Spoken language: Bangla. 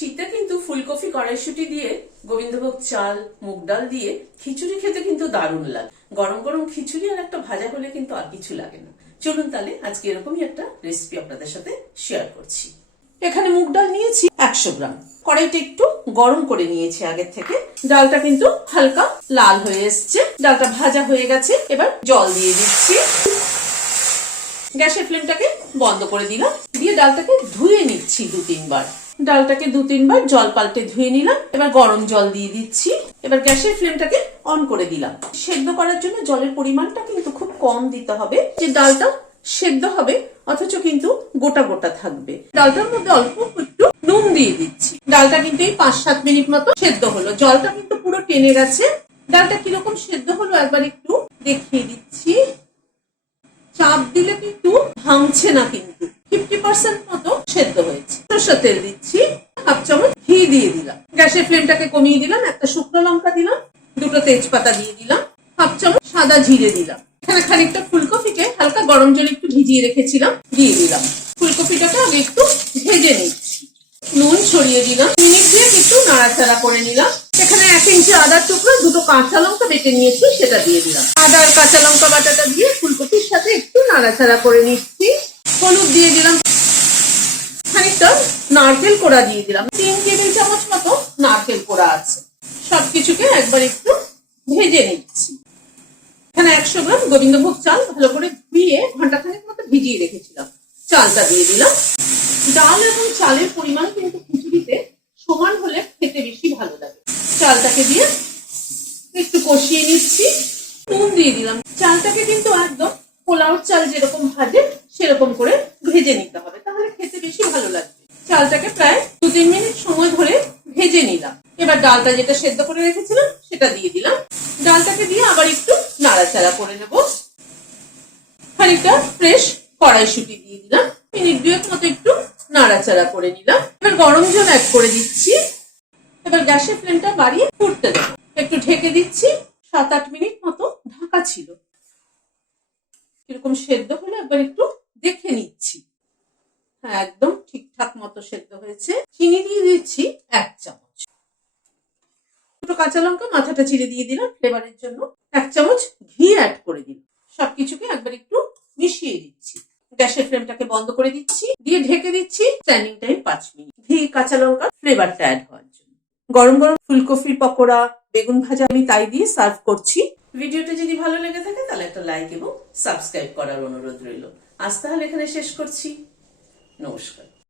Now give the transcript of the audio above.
শীতে কিন্তু ফুলকপি কড়াইশুঁটি দিয়ে গোবিন্দভোগ চাল মুগ ডাল দিয়ে খিচুড়ি খেতে কিন্তু দারুণ লাগে। গরম গরম খিচুড়ি আর একটা ভাজা হলে কিন্তু আর কিছু লাগে না। চলুন তাহলে আজকে এরকমই একটা রেসিপি আপনাদের সাথে শেয়ার করছি। এখানে মুগ ডাল নিয়েছি 100 গ্রাম। কড়াইটা একটু গরম করে নিয়েছি আগের থেকে। ডালটা কিন্তু হালকা লাল হয়ে এসছে, ডালটা ভাজা হয়ে গেছে। এবার জল দিয়ে দিচ্ছি। গ্যাসের ফ্লেমটাকে বন্ধ করে দিলাম, দিয়ে ডালটাকে ধুয়ে নিচ্ছি 2-3 বার। ডালটাকে 2-3 বার জল পাল্টে ধুয়ে নিলাম। এবার গরম জল দিয়ে দিচ্ছি। এবার গ্যাসের ফ্লেমটাকে অন করে দিলাম। সেদ্ধ করার জন্য জলের পরিমাণটা কিন্তু খুব কম দিতে হবে, যে ডালটা সেদ্ধ হবে অথচ কিন্তু গোটা গোটা থাকবে। ডালটার মধ্যে অল্প একটু নুন দিয়ে দিচ্ছি। ডালটা কিন্তু এই 5-7 মিনিট মতো সেদ্ধ হলো, জলটা কিন্তু পুরো টেনে গেছে। ডালটা কিরকম সেদ্ধ হলো একবার একটু দেখিয়ে দিচ্ছি। চাপ দিলে কিন্তু ভাঙছে না, কিন্তু 50% মতো সেদ্ধ হয়েছে। সরষের তেল দিচ্ছি, 1/2 চামচ ঘি দিয়ে দিলাম। গ্যাসের ফ্লেমটাকে কমিয়ে দিলাম। একটা শুকনো লঙ্কা দিলাম, 2টো তেজপাতা দিয়ে দিলাম, 1/2 চামচ সাদা জিরে দিলাম। এখানে খানিকটা ফুলকপিকে হালকা গরম জলে একটু ভিজিয়ে রেখেছিলাম, দিয়ে দিলাম। ফুলকপিটাকে আমি একটু ভেজে নিচ্ছি। নুন ছড়িয়ে দিলাম, মিনিট দিয়ে একটু নাড়াচাড়া করে নিলাম। এখানে 1 ইঞ্চি আদার টুকরো, 2টো কাঁচা লঙ্কা বেটে নিয়েছি, সেটা দিয়ে দিলাম। আদা আর কাঁচা লঙ্কা বাটাটা দিয়ে ফুলকপির সাথে একটু নাড়াচাড়া করে নিচ্ছি। হলুদ দিয়ে দিলাম, খানিকটা নারকেল কোড়া দিয়ে দিলাম। 3 টেবিল চামচ মতো নারকেল কোড়া আছে। সবকিছুকে একবার একটু ভেজে নিচ্ছি। এখানে 100 গ্রাম গোবিন্দভোগ চাল ভালো করে ধুয়ে ঘন্টাখানেক মতো ভিজিয়ে রেখেছিলাম, চালটা দিয়ে দিলাম। ডাল এবং চালের পরিমাণ কিন্তু খিচুড়িতে সমান হলে খেতে বেশি ভালো লাগে। চালটাকে দিয়ে একটু কষিয়ে নিচ্ছি। নুন দিয়ে দিলাম। চালটাকে কিন্তু একদম পোলাও চাল যেরকম ভাজে সেরকম করে ভেজে নিতে হবে, তাহলে খেতে বেশি ভালো লাগবে। চালটাকে প্রায় 2-3 মিনিট সময় ধরে ভেজে নিলাম। এবার ডালটা যেটা সেদ্ধ করে রেখেছিলাম সেটা দিয়ে দিলাম। ডালটাকে দিয়ে আবার একটু নাড়াচাড়া করে নেব। খানিকটা ফ্রেশ কড়াইশুঁটি দিয়ে দিলাম, মিনিট 2 মতো একটু নাড়াচাড়া করে নিলাম। এবার গরম জল অ্যাড করে দিচ্ছি। এবার গ্যাসের ফ্লেমটা বাড়িয়ে ফুটতে দেবো। একটু ঢেকে দিচ্ছি। 7-8 মিনিট মতো ঢাকা ছিল। এরকম সেদ্ধ হলে একবার একটু দেখে নিচ্ছি। হ্যাঁ, একদম ঠিকঠাক মতো সেদ্ধ হয়েছে। চিনি দিয়ে দিচ্ছি 1 চামচ। 2টো কাঁচা লঙ্কা মাথাটা চিড়ে দিয়ে দিলাম ফ্লেভারের জন্য। 1 চামচ ঘি অ্যাড করে দিলাম। সবকিছুকে একবার একটু মিশিয়ে দিচ্ছি। গ্যাসের ফ্লেমটাকে বন্ধ করে দিচ্ছি, দিয়ে ঢেকে দিচ্ছি। Standing time 5 minute. ঘি কাঁচা লঙ্কা ফ্লেভারটা অ্যাড হওয়ার জন্য। গরম গরম ফুলকপির পকোড়া, বেগুন ভাজা আমি তাই দিয়ে সার্ভ করছি। ভিডিওটা যদি ভালো লেগে থাকে তাহলে একটা লাইক এবং সাবস্ক্রাইব করার অনুরোধ রইল। আজ তাহলে এখানে শেষ করছি। নমস্কার।